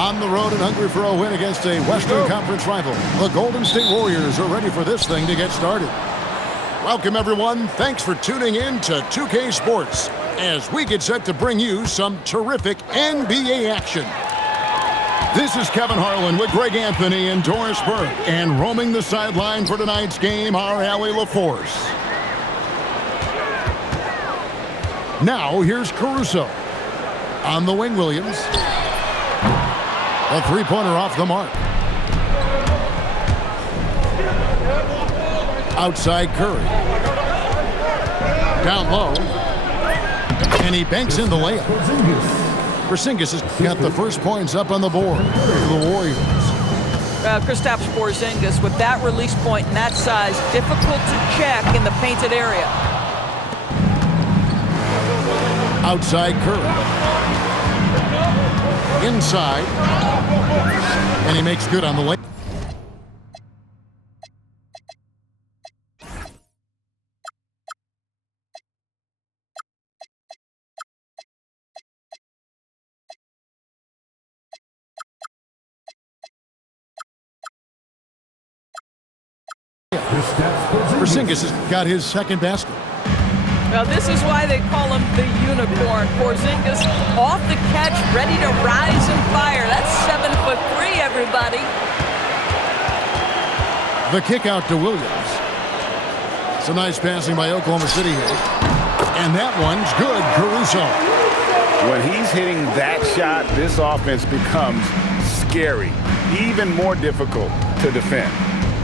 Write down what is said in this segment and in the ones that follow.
On the road and hungry for a win against a Western Conference rival, the Golden State Warriors are ready for this thing to get started. Welcome, everyone. Thanks for tuning in to 2K Sports as we get set to bring you some terrific NBA action. This is Kevin Harlan with Greg Anthony and Doris Burke, and roaming the sideline for tonight's game, our Allie LaForce. Now, here's Caruso. On the wing, Williams. A three-pointer off the mark. Outside Curry. Down low. And he banks in the layup. Porzingis has got the first points up on the board for the Warriors. Kristaps Porzingis with that release point and that size, difficult to check in the painted area. Outside Curry. Inside. And he makes good on the layup. Porzingis has got his second basket. Well, this is why they call him the unicorn. Porzingis off the catch, ready to rise and fire. That's 7'3", everybody. The kick out to Williams. Some nice passing by Oklahoma City here. And that one's good, Caruso. When he's hitting that shot, this offense becomes scary, even more difficult to defend.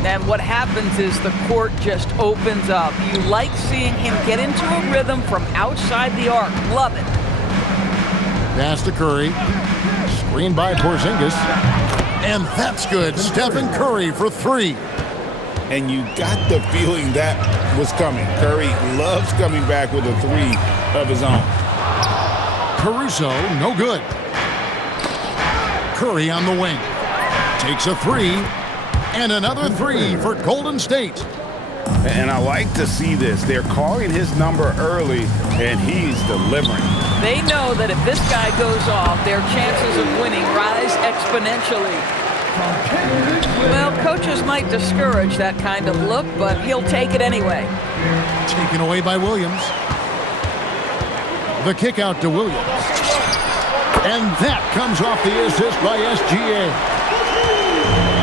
And what happens is the court just opens up. You like seeing him get into a rhythm from outside the arc. Love it. Pass to Curry. Screen by Porzingis. And that's good. Stephen Curry for three. And you got the feeling that was coming. Curry loves coming back with a three of his own. Caruso, no good. Curry on the wing. Takes a three. And another three for Golden State. And I like to see this. They're calling his number early, and he's delivering. They know that if this guy goes off, their chances of winning rise exponentially. Well, coaches might discourage that kind of look, but he'll take it anyway. Taken away by Williams. The kick out to Williams. And that comes off the assist by SGA.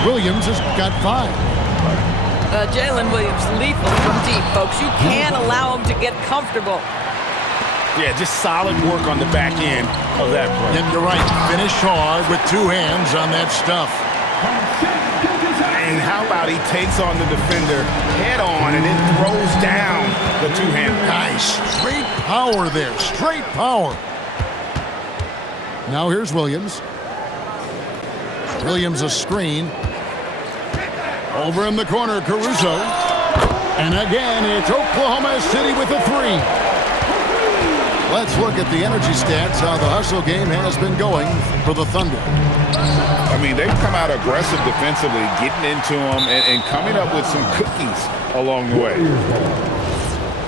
Williams has got five. Jalen Williams lethal from deep, folks. You can't allow him to get comfortable. Yeah, just solid work on the back end of that play. And you're right, finish hard with two hands on that stuff. And how about he takes on the defender head on and then throws down the two-hand. Nice, straight power there, straight power. Now here's Williams. Williams a screen. Over in the corner, Caruso. And again, it's Oklahoma City with a three. Let's look at the energy stats, how the hustle game has been going for the Thunder. I mean, they've come out aggressive defensively, getting into them and coming up with some cookies along the way.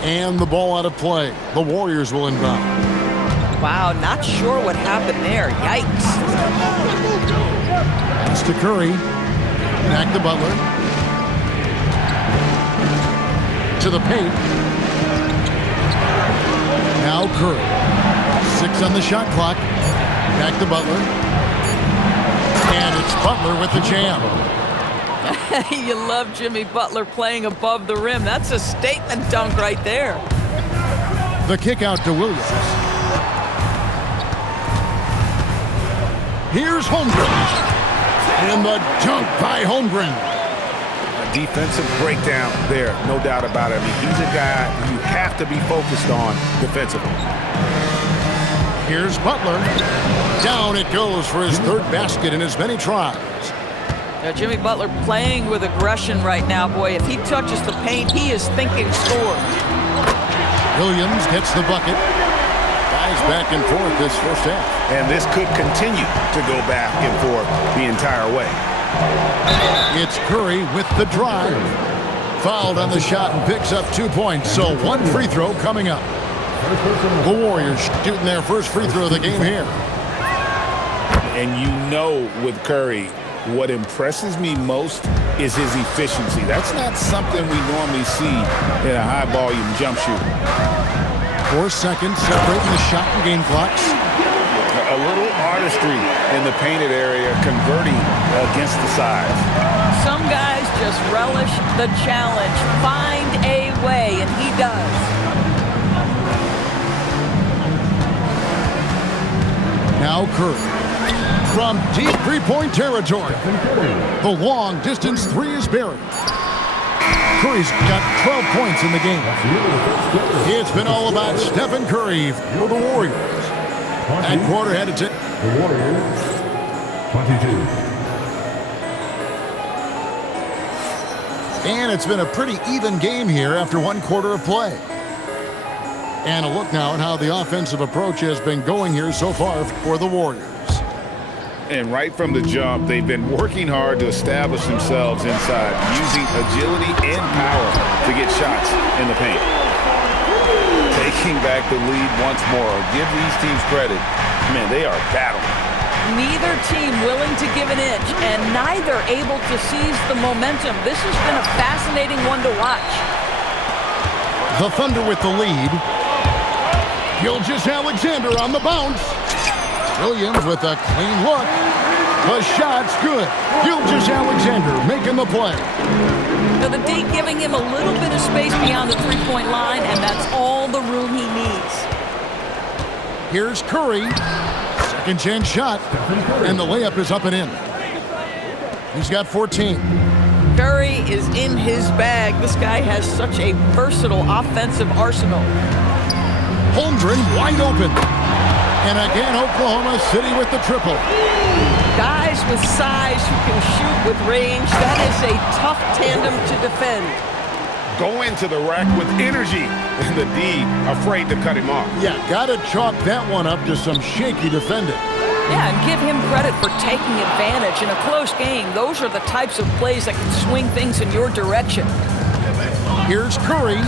And the ball out of play. The Warriors will inbound. Wow, not sure what happened there. Yikes. Pass to Curry. Back to Butler. To the paint. Now Curry. 6 on the shot clock. Back to Butler. And it's Butler with the jam. You love Jimmy Butler playing above the rim. That's a statement dunk right there. The kick out to Williams. Here's Holmgren. And the dunk by Holmgren. A defensive breakdown there, no doubt about it. I mean, he's a guy you have to be focused on defensively. Here's Butler. Down it goes for his third basket in as many tries. Jimmy Butler playing with aggression right now. Boy, if he touches the paint, he is thinking score. Williams gets the bucket. Guys back and forth this first half. And this could continue to go back and forth the entire way. It's Curry with the drive. Fouled on the shot and picks up 2 points. So one free throw coming up. The Warriors shooting their first free throw of the game here. And you know with Curry, what impresses me most is his efficiency. That's not something we normally see in a high-volume jump shooter. 4 seconds separating the shot and game clocks. A little artistry in the painted area, converting against the size. Some guys just relish the challenge. Find a way, and he does. Now Curry. From deep three-point territory. The long-distance three is buried. Curry's got 12 points in the game. It's been all about Stephen Curry for the Warriors. That quarter had to take. The Warriors, 22. And it's been a pretty even game here after one quarter of play. And a look now at how the offensive approach has been going here so far for the Warriors. And right from the jump, they've been working hard to establish themselves inside, using agility and power to get shots in the paint. Taking back the lead once more. Give these teams credit. Man, they are battling. Neither team willing to give an inch, and neither able to seize the momentum. This has been a fascinating one to watch. The Thunder with the lead. Gilgeous-Alexander on the bounce. Williams with a clean look. The shot's good. Gilgeous-Alexander making the play. Now the D giving him a little bit of space beyond the three-point line, and that's all the room he needs. Here's Curry. Second chance shot. And the layup is up and in. He's got 14. Curry is in his bag. This guy has such a versatile offensive arsenal. Holmgren wide open. And again, Oklahoma City with the triple. Guys with size who can shoot with range. That is a tough tandem to defend. Go into the rack with energy. And the D afraid to cut him off. Yeah, got to chalk that one up to some shaky defending. Yeah, and give him credit for taking advantage. In a close game, those are the types of plays that can swing things in your direction. Here's Curry.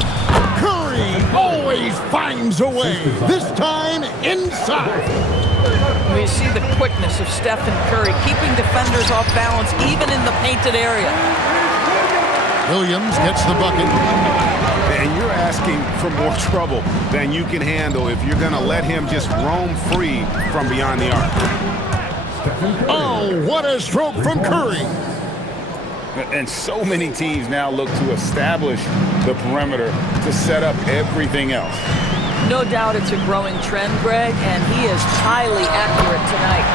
Curry always finds a way. This time inside. We see the quickness of Stephen Curry, keeping defenders off balance even in the painted area. Williams gets the bucket. And you're asking for more trouble than you can handle if you're going to let him just roam free from beyond the arc. Oh, what a stroke from Curry. And so many teams now look to establish the perimeter to set up everything else. No doubt it's a growing trend, Greg, and he is highly accurate tonight.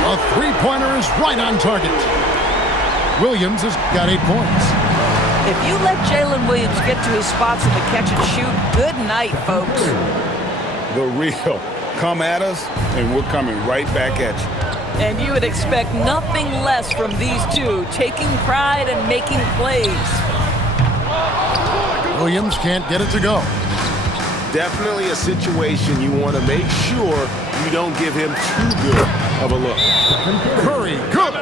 A three-pointer is right on target. Williams has got 8 points. If you let Jalen Williams get to his spots in the catch and shoot, good night, folks. The real. Come at us, and we're coming right back at you. And you would expect nothing less from these two, taking pride and making plays. Williams can't get it to go. Definitely a situation you want to make sure you don't give him too good of a look. Curry, good.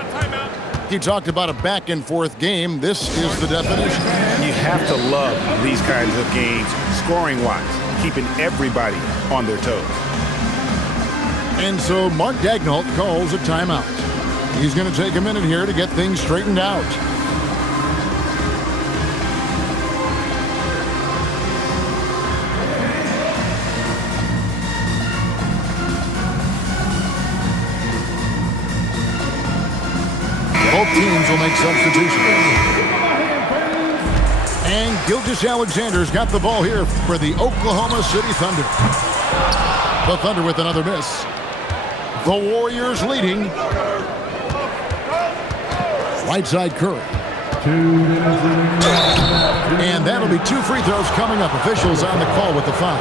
He talked about a back-and-forth game. This is the definition. You have to love these kinds of games, scoring-wise, keeping everybody on their toes. And so Mark Daigneault calls a timeout. He's going to take a minute here to get things straightened out. Both teams will make substitutions. And Gilgeous-Alexander's got the ball here for the Oklahoma City Thunder. The Thunder with another miss. The Warriors leading. Right side Curry. 2 minutes remaining. And that'll be 2 free throws coming up. Officials on the call with the foul.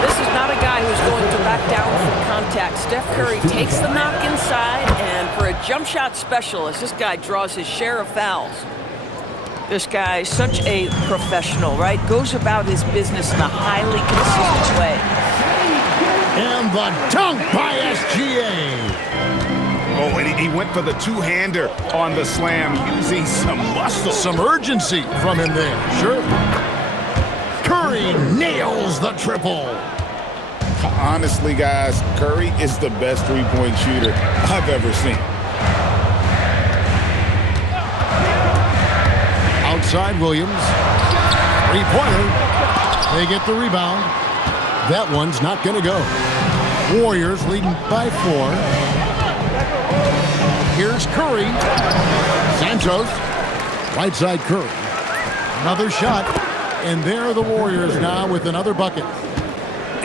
This is not a guy who's going to back down from contact. Steph Curry takes the knock inside, and for a jump shot specialist, this guy draws his share of fouls. This guy is such a professional, right? Goes about his business in a highly consistent way. And the dunk by SGA. Oh, and he went for the two-hander on the slam using some muscle. Some urgency from him there. Sure. Curry nails the triple. Honestly, guys, Curry is the best three-point shooter I've ever seen. Outside Williams. Three-pointer. They get the rebound. That one's not going to go. Warriors leading by 4. Here's Curry. Santos. Right side Curry. Another shot. And there are the Warriors now with another bucket.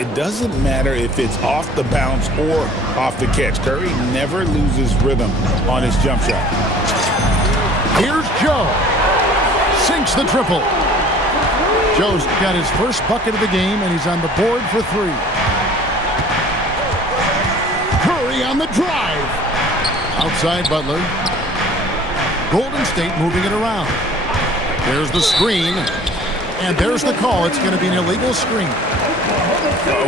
It doesn't matter if it's off the bounce or off the catch. Curry never loses rhythm on his jump shot. Here's Joe. Sinks the triple. Joe's got his first bucket of the game, and he's on the board for 3. Curry on the drive. Outside Butler. Golden State moving it around. There's the screen. And there's the call. It's going to be an illegal screen.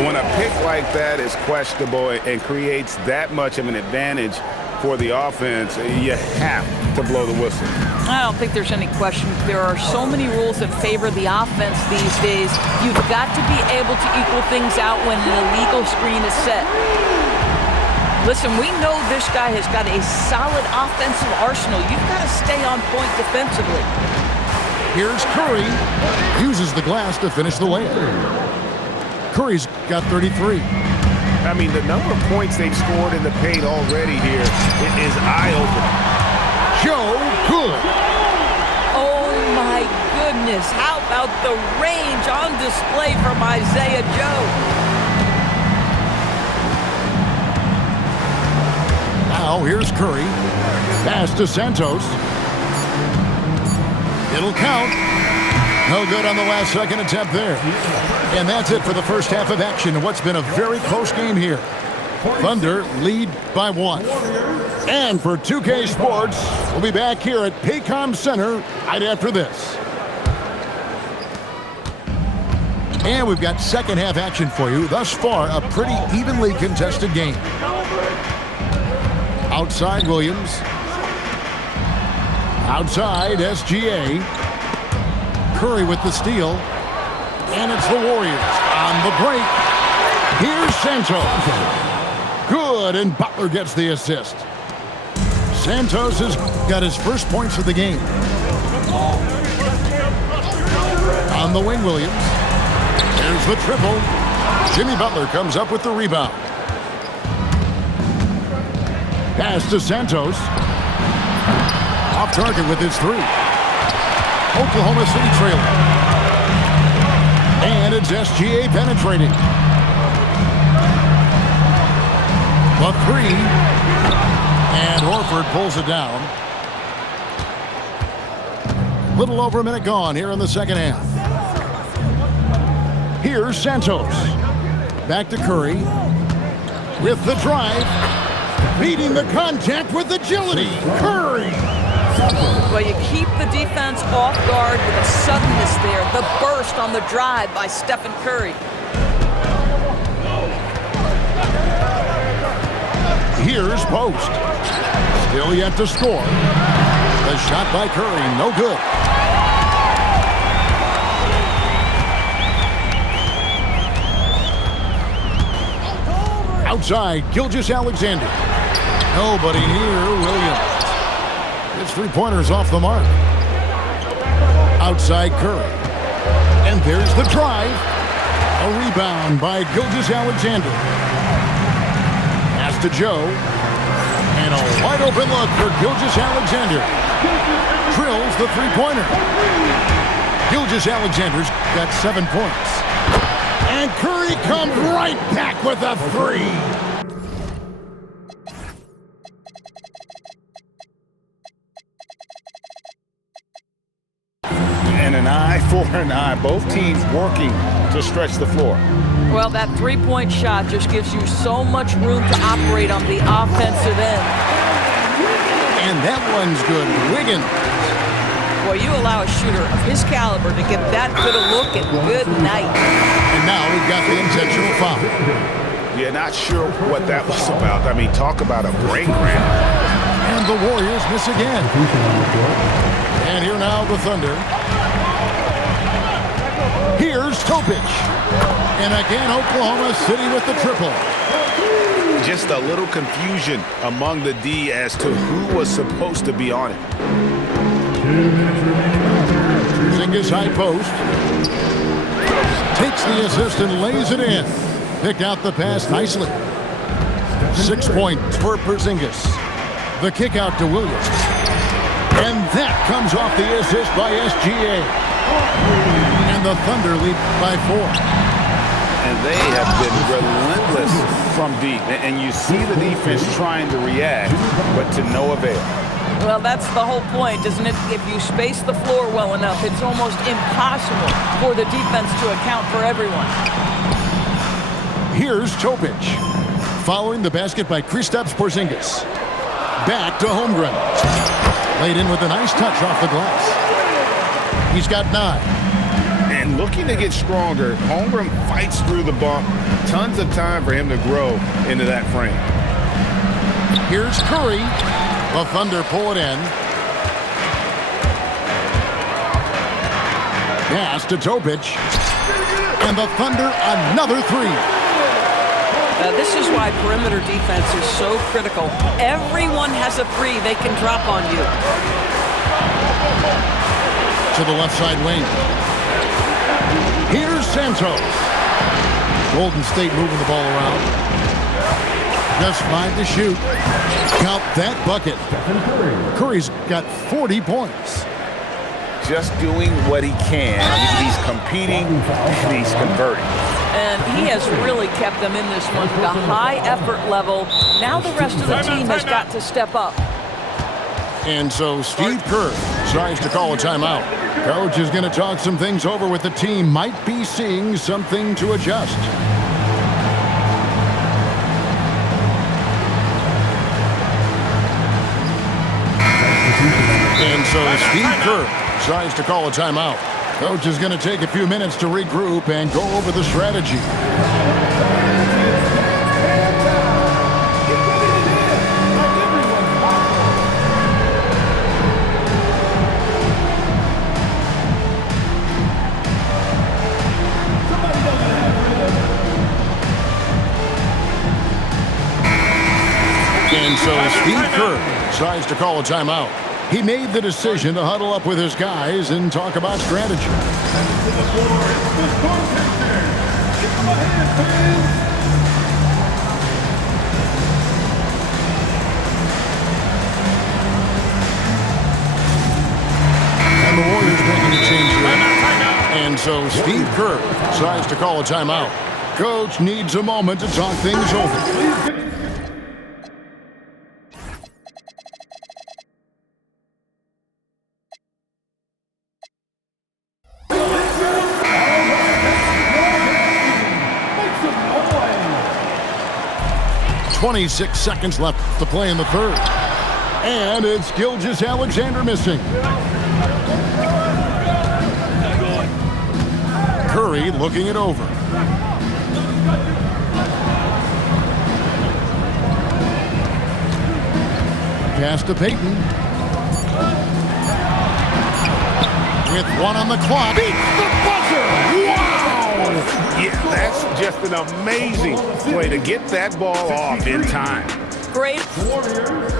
When a pick like that is questionable and creates that much of an advantage for the offense, you have to blow the whistle. I don't think there's any question. There are so many rules that favor the offense these days. You've got to be able to equal things out when an illegal screen is set. Listen, we know this guy has got a solid offensive arsenal. You've got to stay on point defensively. Here's Curry. Uses the glass to finish the layup. Curry's got 33. I mean, the number of points they've scored in the paint already here is eye-opening. Joe good. Oh, my goodness. How about the range on display from Isaiah Joe? Now here's Curry. Pass to Santos. It'll count. No good on the last second attempt there. And that's it for the first half of action in what's been a very close game here. Thunder lead by 1. And for 2K Sports, we'll be back here at Paycom Center right after this. And we've got second half action for you. Thus far, a pretty evenly contested game. Outside Williams. Outside SGA. Curry with the steal. And it's the Warriors on the break. Here's Santos. Good, and Butler gets the assist. Santos has got his first points of the game. On the wing, Williams. There's the triple. Jimmy Butler comes up with the rebound. Pass to Santos. Off target with his 3. Oklahoma City trailing. And it's SGA penetrating. The 3. And Horford pulls it down. Little over a minute gone here in the second half. Here's Santos. Back to Curry. With the drive. Beating the contact with agility. Curry. Well, you keep the defense off guard with a suddenness there. The burst on the drive by Stephen Curry. Here's Post. Still yet to score. The shot by Curry, no good. Outside, Gilgeous-Alexander. Nobody near Williams. His three-pointer's off the mark. Outside Curry. And there's the drive. A rebound by Gilgeous-Alexander. Pass to Joe. And a wide-open look for Gilgeous-Alexander. Drills the three-pointer. Gilgeous-Alexander's got 7 points. And Curry comes right back with a three. And an eye for an eye. Both teams working to stretch the floor. Well, that three-point shot just gives you so much room to operate on the offensive end. And that one's good. Wiggins. Boy, you allow a shooter of his caliber to get that good a look and good night. And now we've got the intentional foul. Yeah, not sure what that was about. I mean, talk about a brain cramp. And the Warriors miss again. And here now the Thunder. Here's Topic. And again, Oklahoma City with the triple. Just a little confusion among the D as to who was supposed to be on it. 2 minutes remaining. Porzingis high post. Takes the assist and lays it in. Picked out the pass nicely. 6 points for Porzingis. The kick out to Williams. And that comes off the assist by SGA. And the Thunder lead by 4. And they have been relentless from deep. And you see the defense trying to react, but to no avail. Well, that's the whole point, isn't it? If you space the floor well enough, it's almost impossible for the defense to account for everyone. Here's Topic. Following the basket by Kristaps Porzingis. Back to Holmgren. Laid in with a nice touch off the glass. He's got 9. And looking to get stronger, Holmgren fights through the bump. Tons of time for him to grow into that frame. Here's Curry. The Thunder pull it in. Pass to Topic. And the Thunder another 3. This is why perimeter defense is so critical. Everyone has a 3 they can drop on you. To the left side wing. Here's Santos. Golden State moving the ball around. Just 5 to shoot. Count that bucket. Curry's got 40 points. Just doing what he can. He's competing and he's converting. And he has really kept them in this one. The high effort level. Now the rest of the team has got to step up. And so Steve Kerr tries to call a timeout. Coach is going to talk some things over with the team. Might be seeing something to adjust. And so Steve Kerr tries to call a timeout. Coach is going to take a few minutes to regroup and go over the strategy. And so Steve Kerr tries to call a timeout. He made the decision to huddle up with his guys and talk about strategy. And the Warriors making a change here. And so Steve Kerr tries to call a timeout. Coach needs a moment to talk things over. .26 seconds left to play in the third. And it's Gilgeous-Alexander missing. Curry looking it over. Pass to Payton. With 1 on the clock. Beats the buzzer! Wow! Yeah, that's just an amazing play to get that ball off in time. Great. Warriors,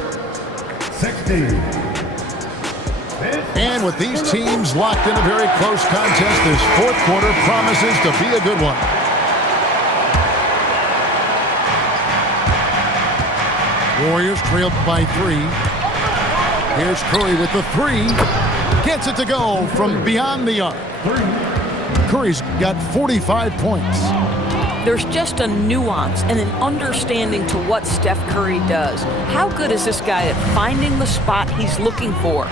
60. And with these teams locked in a very close contest, this fourth quarter promises to be a good one. Warriors trailed by 3. Here's Curry with the 3. Gets it to go from beyond the arc. Curry's got 45 points. There's just a nuance and an understanding to what Steph Curry does. How good is this guy at finding the spot he's looking for?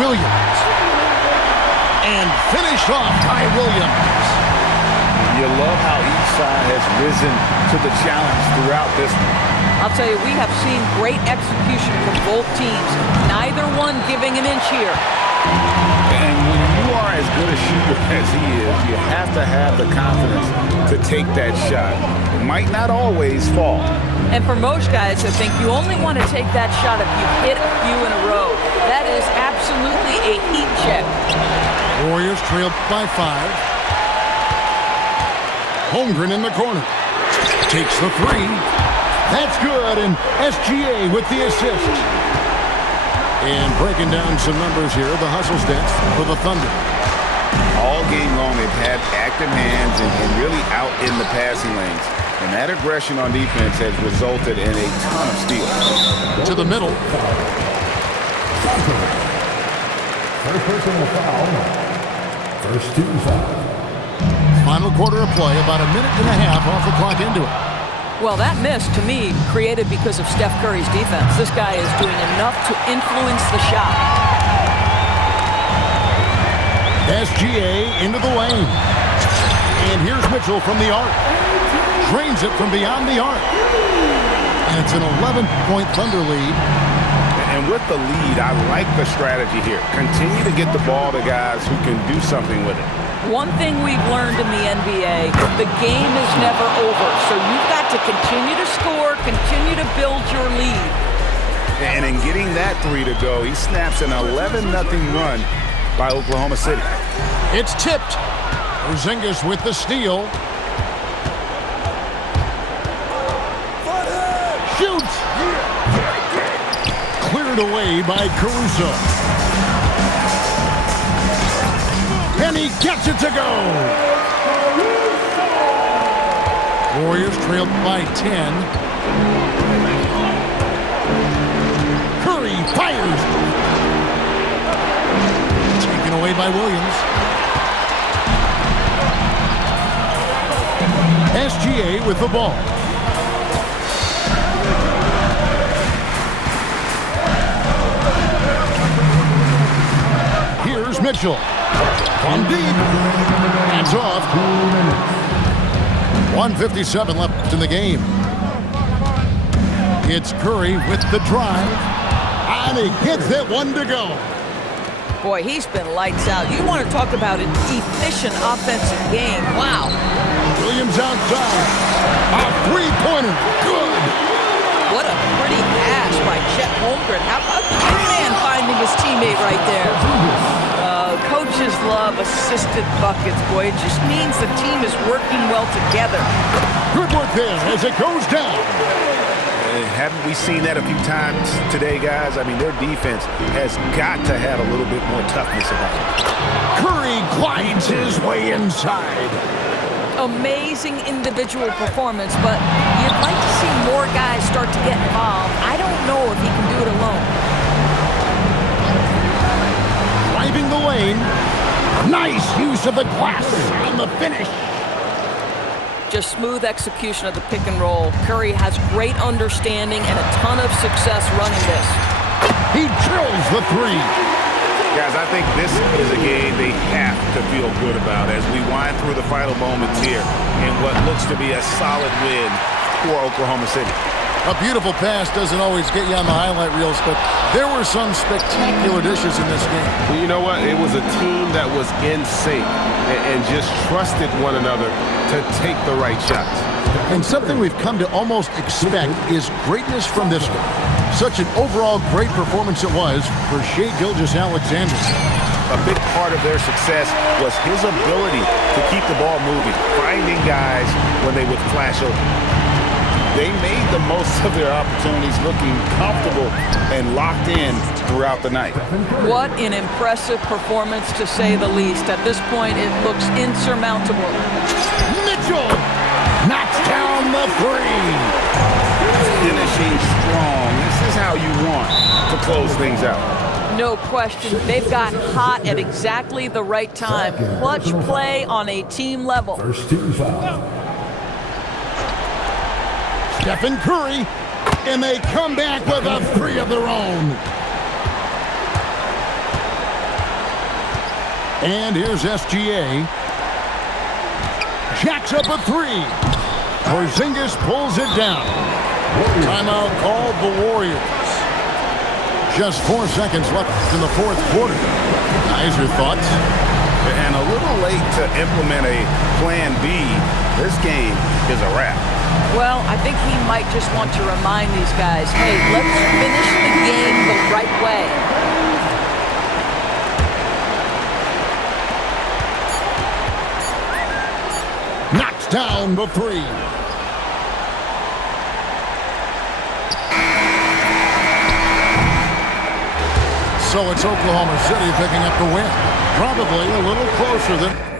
Williams. And finished off by Williams. You love how each side has risen to the challenge throughout this one. I'll tell you, we have seen great execution from both teams. Neither one giving an inch here. And when you are as good a shooter as he is, you have to have the confidence to take that shot. It might not always fall. And for most guys, I think you only want to take that shot if you hit a few in a row. That is absolutely a heat check. Warriors trail by 5. Holmgren in the corner. Takes the 3. That's good, and SGA with the assist. And breaking down some numbers here, the hustle stats for the Thunder. All game long, they've had active hands and really out in the passing lanes. And that aggression on defense has resulted in a ton of steals. To the middle. First personal foul. First team foul. Final quarter of play, about a minute and a half off the clock into it. Well, that miss, to me, created because of Steph Curry's defense. This guy is doing enough to influence the shot. SGA into the lane. And here's Mitchell from the arc. Drains it from beyond the arc. And it's an 11-point Thunder lead. And with the lead, I like the strategy here. Continue to get the ball to guys who can do something with it. One thing we've learned in the NBA, the game is never over. So you've got to continue to score, continue to build your lead. And in getting that 3 to go, he snaps an 11-0 run by Oklahoma City. It's tipped. Porzingis with the steal. Shoots. Cleared away by Caruso. And he gets it to go. Warriors trailed by 10. Curry fires. Taken away by Williams. SGA with the ball. Here's Mitchell. From deep. Hands off. 1:57 left in the game. It's Curry with the drive. And he gets that one to go. Boy, he's been lights out. You want to talk about an efficient offensive game. Wow. Williams outside. A three-pointer. Good. What a pretty pass by Chet Holmgren. How about the big man finding his teammate right there? Coaches love assisted buckets, boy. It just means the team is working well together. Good work there as it goes down. Haven't we seen that a few times today, guys? I mean, their defense has got to have a little bit more toughness about it. Curry glides his way inside. Amazing individual performance, but you'd like to see more guys start to get involved. I don't know if he can do it alone. Driving the lane. Nice use of the glass on the finish. Just smooth execution of the pick and roll. Curry has great understanding and a ton of success running this. He drills the 3. Guys, I think this is a game they have to feel good about as we wind through the final moments here in what looks to be a solid win for Oklahoma City. A beautiful pass doesn't always get you on the highlight reels, but there were some spectacular dishes in this game. Well, you know what? It was a team that was in sync and just trusted one another to take the right shots. And something we've come to almost expect is greatness from this one. Such an overall great performance it was for Shai Gilgeous-Alexander. A big part of their success was his ability to keep the ball moving, finding guys when they would flash open. They made the most of their opportunities, looking comfortable and locked in throughout the night. What an impressive performance, to say the least. At this point, it looks insurmountable. Mitchell knocks down the 3. Finishing strong. This is how you want to close things out. No question. They've got hot at exactly the right time. Clutch play on a team level. First team foul. Stephen Curry, and they come back with a three of their own. And here's SGA. Jacks up a three. Porzingis pulls it down. Timeout called the Warriors. Just 4 seconds left in the fourth quarter. Guys, your thoughts? And a little late to implement a plan B. This game is a wrap. Well, I think he might just want to remind these guys, hey, let's finish the game the right way. Knocks down the three. So it's Oklahoma City picking up the win. Probably a little closer than...